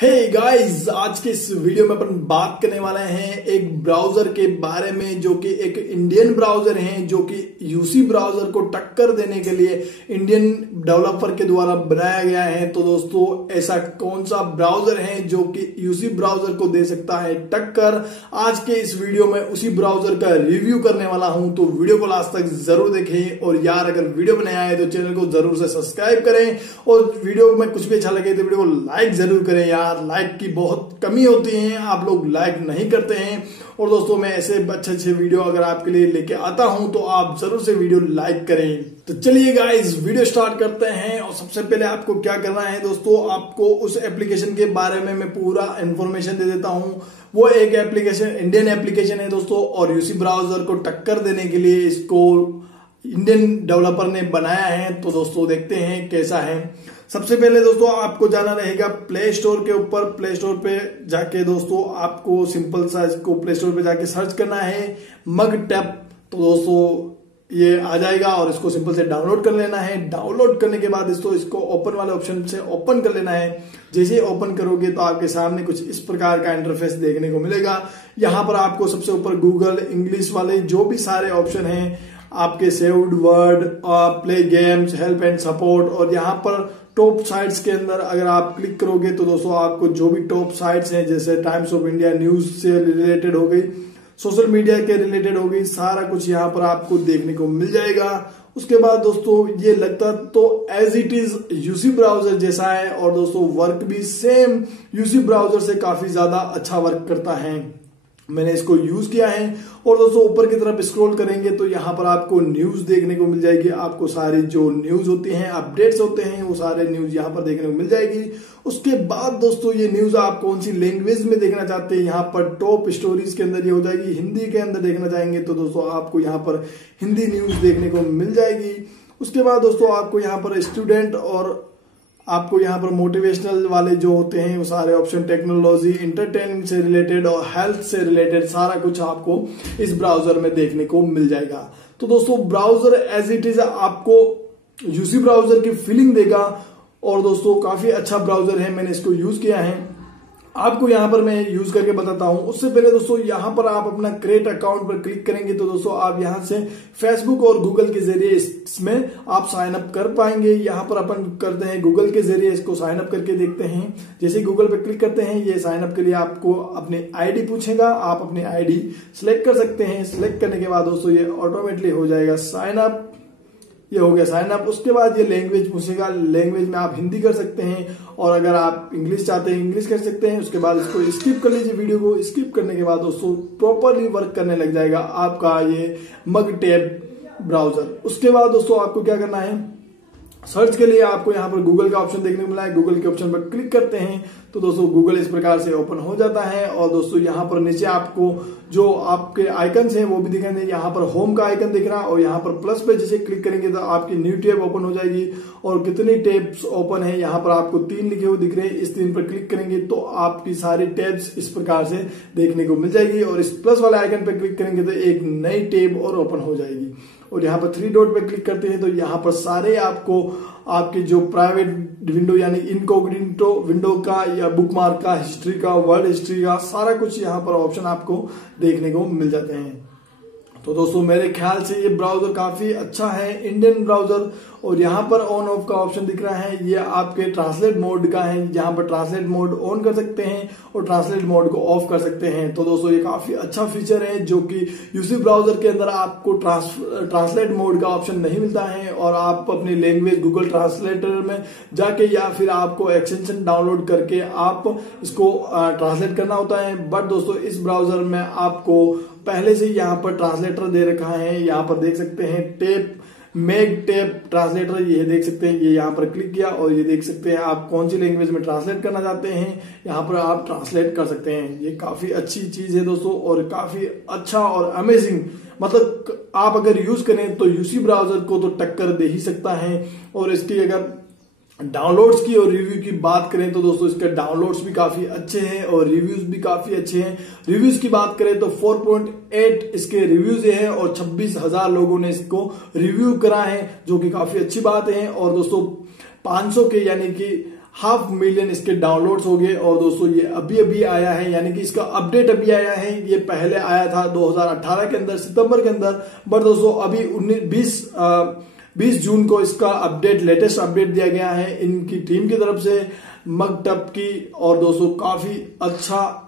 Hey guys, आज के इस वीडियो में अपन बात करने वाले हैं एक ब्राउजर के बारे में जो कि एक इंडियन ब्राउजर है जो कि यूसी ब्राउजर को टक्कर देने के लिए इंडियन डेवलपर के द्वारा बनाया गया है। तो दोस्तों, ऐसा कौन सा ब्राउजर है जो कि यूसी ब्राउजर को दे सकता है टक्कर? आज के इस वीडियो में उसी ब्राउजर का रिव्यू करने वाला हूं, तो वीडियो को लास्ट तक जरूर देखें। और यार, अगर वीडियो बनाया है तो चैनल को जरूर से सब्सक्राइब करें और वीडियो में कुछ भी अच्छा लगे तो वीडियो को लाइक जरूर करें। यार, लाइक की बहुत कमी होती है, आप लोग लाइक नहीं करते हैं। और दोस्तों, मैं ऐसे अच्छे वीडियो अगर आपके लिए लेके आता हूं तो आप जरूर से वीडियो लाइक करें। तो चलिए गाइस, वीडियो स्टार्ट करते हैं। और सबसे पहले आपको क्या करना है दोस्तों, आपको उस एप्लीकेशन के बारे में मैं पूरा इंफॉर्मेशन दे देता हूं। वो एक एप्लीकेशन इंडियन एप्लीकेशन है दोस्तों, और यूसी ब्राउजर को टक्कर देने के लिए इसको इंडियन डेवलपर ने बनाया है। तो दोस्तों, देखते हैं कैसा है। सबसे पहले दोस्तों, आपको जाना रहेगा प्ले स्टोर के ऊपर। प्ले स्टोर पे जाके दोस्तों आपको सिंपल सा इसको प्ले स्टोर पे जाके सर्च करना है magtapp। तो दोस्तों ये आ जाएगा और इसको सिंपल से डाउनलोड कर लेना है। डाउनलोड करने के बाद दोस्तों इसको ओपन वाले ऑप्शन से ओपन कर लेना है। जैसे ही ओपन करोगे तो आपके सामने कुछ इस प्रकार का इंटरफेस देखने को मिलेगा। यहाँ पर आपको सबसे ऊपर गूगल इंग्लिश वाले जो भी सारे ऑप्शन हैं, आपके saved word, play games, help and support, और यहाँ पर टॉप साइट्स के अंदर अगर आप क्लिक करोगे तो दोस्तों आपको जो भी टॉप साइट्स हैं, जैसे टाइम्स ऑफ इंडिया, न्यूज से रिलेटेड हो गई, सोशल मीडिया के रिलेटेड हो गई, सारा कुछ यहाँ पर आपको देखने को मिल जाएगा। उसके बाद दोस्तों ये लगता तो as it is UC browser जैसा है, और दोस्तों वर्क भी सेम यूसी ब्राउजर से काफी ज्यादा अच्छा वर्क करता है। मैंने इसको यूज किया है। और दोस्तों ऊपर की तरफ स्क्रॉल करेंगे तो यहाँ पर आपको न्यूज देखने को मिल जाएगी। आपको सारी जो न्यूज होती हैं, अपडेट्स होते हैं, वो सारे न्यूज यहाँ पर देखने को मिल जाएगी। उसके बाद दोस्तों ये न्यूज आप कौन सी लैंग्वेज में देखना चाहते हैं, यहाँ पर टॉप स्टोरीज के अंदर ये हो जाएगी। हिंदी के अंदर देखना चाहेंगे तो दोस्तों आपको यहाँ पर हिंदी न्यूज देखने को मिल जाएगी। उसके बाद दोस्तों आपको यहाँ पर स्टूडेंट और आपको यहाँ पर मोटिवेशनल वाले जो होते हैं वो सारे ऑप्शन, टेक्नोलॉजी, इंटरटेनमेंट से रिलेटेड और हेल्थ से रिलेटेड सारा कुछ आपको इस ब्राउजर में देखने को मिल जाएगा। तो दोस्तों ब्राउजर एज इट इज आपको यूसी ब्राउजर की फीलिंग देगा। और दोस्तों काफी अच्छा ब्राउजर है, मैंने इसको यूज किया है। आपको यहाँ पर मैं यूज करके बताता हूं। उससे पहले दोस्तों यहाँ पर आप अपना क्रिएट अकाउंट पर क्लिक करेंगे तो दोस्तों आप यहाँ से फेसबुक और गूगल के जरिए इसमें आप साइन अप कर पाएंगे। यहाँ पर अपन करते हैं गूगल के जरिए इसको साइन अप करके देखते हैं। जैसे ही गूगल पे क्लिक करते हैं, ये साइन अप के लिए आपको अपनी आईडी पूछेगा। आप अपनी आईडी सिलेक्ट कर सकते हैं। सिलेक्ट करने के बाद दोस्तों ये ऑटोमेटिकली हो जाएगा साइन अप। ये हो गया साइन अप। उसके बाद ये लैंग्वेज पूछेगा। लैंग्वेज में आप हिंदी कर सकते हैं, और अगर आप इंग्लिश चाहते हैं इंग्लिश कर सकते हैं। उसके बाद इसको स्किप कर लीजिए। वीडियो को स्किप करने के बाद दोस्तों प्रॉपरली वर्क करने लग जाएगा आपका ये magtapp ब्राउजर। उसके बाद दोस्तों आपको क्या करना है, सर्च के लिए आपको यहाँ पर गूगल का ऑप्शन देखने को मिला है। गूगल के ऑप्शन पर क्लिक करते हैं तो दोस्तों गूगल इस प्रकार से ओपन हो जाता है। और दोस्तों यहाँ पर नीचे आपको जो आपके आइकन्स हैं वो भी दिखाई। यहाँ पर होम का आइकन दिख रहा है, और यहाँ पर प्लस पे जैसे क्लिक करेंगे तो आपकी न्यू टैब ओपन हो जाएगी। और कितनी टैब्स ओपन है यहाँ पर आपको 3 लिखे हुए दिख रहे हैं। इस 3 पर क्लिक करेंगे तो आपकी सारी टैब्स इस प्रकार से देखने को मिल जाएगी। और इस प्लस वाले आइकन पर क्लिक करेंगे तो एक नई टैब और ओपन हो जाएगी। और यहाँ पर 3 डॉट पे क्लिक करते हैं तो यहाँ पर सारे आपको आपके जो प्राइवेट विंडो यानी इनकॉग्निटो विंडो का या बुकमार्क का, हिस्ट्री का, वर्ड हिस्ट्री का सारा कुछ यहाँ पर ऑप्शन आपको देखने को मिल जाते हैं। तो दोस्तों मेरे ख्याल से ये ब्राउजर काफी अच्छा है, इंडियन ब्राउजर। और यहाँ पर ऑन ऑफ का ऑप्शन दिख रहा है, ये आपके ट्रांसलेट मोड का है। यहाँ पर ट्रांसलेट मोड ऑन कर सकते हैं और ट्रांसलेट मोड को ऑफ कर सकते हैं। तो दोस्तों ये काफी अच्छा फीचर है जो कि यूसी ब्राउजर के अंदर आपको ट्रांसलेट मोड का ऑप्शन नहीं मिलता है। और आप अपनी लैंग्वेज गूगल ट्रांसलेटर में जाके या फिर आपको एक्सटेंशन डाउनलोड करके आप इसको ट्रांसलेट करना होता है। बट दोस्तों इस ब्राउजर में आपको पहले से यहाँ पर ट्रांसलेटर दे रखा है। यहाँ पर देख सकते हैं magtapp ट्रांसलेटर, ये देख सकते हैं। ये यहाँ पर क्लिक किया और ये देख सकते हैं आप कौन सी लैंग्वेज में ट्रांसलेट करना चाहते हैं, यहाँ पर आप ट्रांसलेट कर सकते हैं। ये काफी अच्छी चीज है दोस्तों, और काफी अच्छा और अमेजिंग, मतलब आप अगर यूज करें तो यूसी ब्राउजर को तो टक्कर दे ही सकता है। और इसकी अगर डाउनलोड्स की और रिव्यू की बात करें तो दोस्तों इसके डाउनलोड्स भी काफी अच्छे हैं और रिव्यूज भी काफी अच्छे हैं। रिव्यूज की बात करें तो 4.8 इसके रिव्यूज हैं और 26,000 लोगों ने इसको रिव्यू करा है, जो कि काफी अच्छी बात है। और दोस्तों 500 के यानी कि 500,000 इसके डाउनलोड्स हो गए। और दोस्तों ये अभी अभी आया है, यानी कि इसका अपडेट अभी आया है। ये पहले आया था 2018 के अंदर, सितंबर के अंदर, बट दोस्तों अभी 20 जून को इसका अपडेट, लेटेस्ट अपडेट दिया गया है इनकी टीम की तरफ से, magtapp की। और दोस्तों काफी अच्छा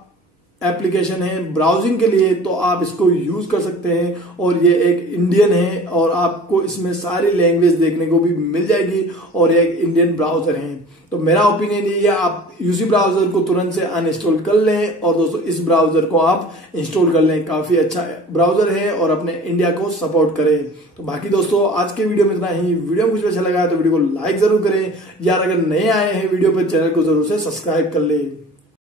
एप्लीकेशन है ब्राउजिंग के लिए, तो आप इसको यूज कर सकते हैं। और ये एक इंडियन है और आपको इसमें सारी लैंग्वेज देखने को भी मिल जाएगी, और ये एक इंडियन ब्राउजर है। तो मेरा ओपिनियन ये है, आप यूसी ब्राउजर को तुरंत से अनइंस्टॉल कर लें और दोस्तों इस ब्राउजर को आप इंस्टॉल कर लें। काफी अच्छा ब्राउजर है और अपने इंडिया को सपोर्ट करे। तो बाकी दोस्तों आज के वीडियो में इतना ही। वीडियो में कुछ अच्छा लगा तो वीडियो को लाइक जरूर करें यार, अगर नए आए हैं वीडियो पर चैनल को जरूर से सब्सक्राइब कर ले।